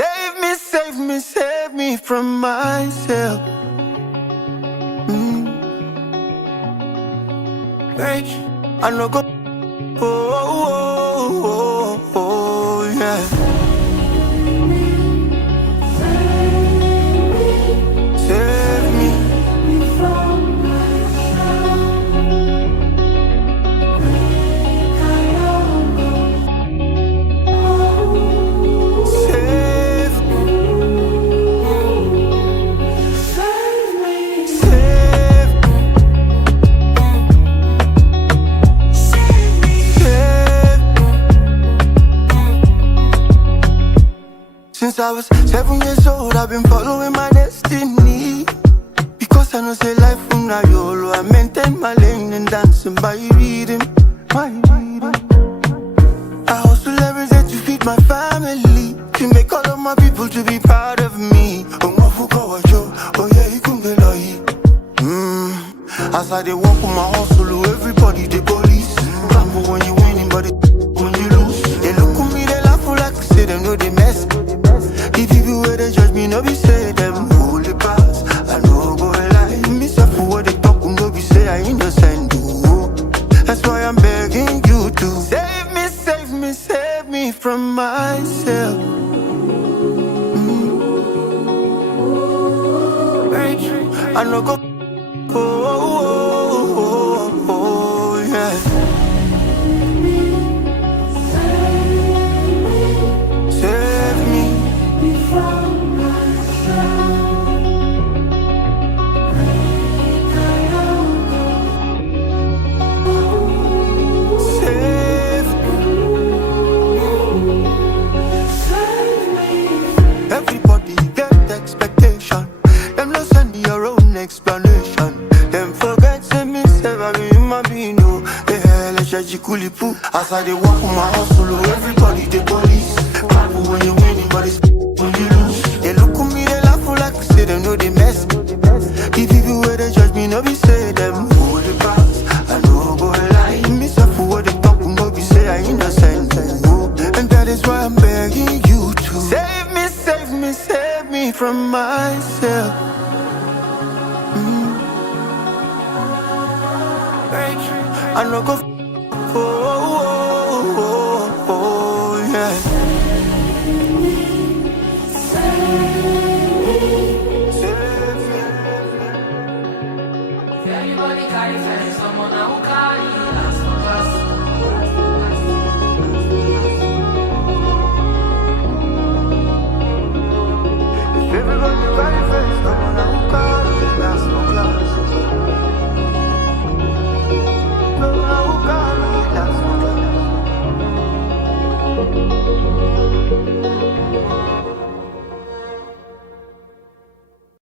Save me from myself. Hey, I no go. Oh, yeah. Save me from Since I was 7 years old, I've been following my destiny. Because I know say life from now YOLO, I maintain my lane and dancing by rhythm. I hustle every day to feed my family, to make all of my people to be proud of me. Oh yeah, you can be like. As I dey walk with my hustle, everybody they police. Rambo when you winning, but when you lose, they look at me, they laugh like I say them know they mess. The people where they judge me, no be say them holy pass. I no go lie, me self for what they talk, no be say I innocent. That's why I'm begging you to save me from myself. I no go. Oh, yeah. Save me from everybody get expectation. Them no send me your own explanation. Them forget say me say I be human being. No, the hell is a jikulipu. As I dey walk with my hustle, everybody they police. People when you winning, but it's when you lose. They look at me, they laugh like I say them know they mess. The people where they judge me, no be say them hold the pass. I no go lie, me self for what they talk, no be say I innocent. And that is why I'm begging you to save me from myself. I no go.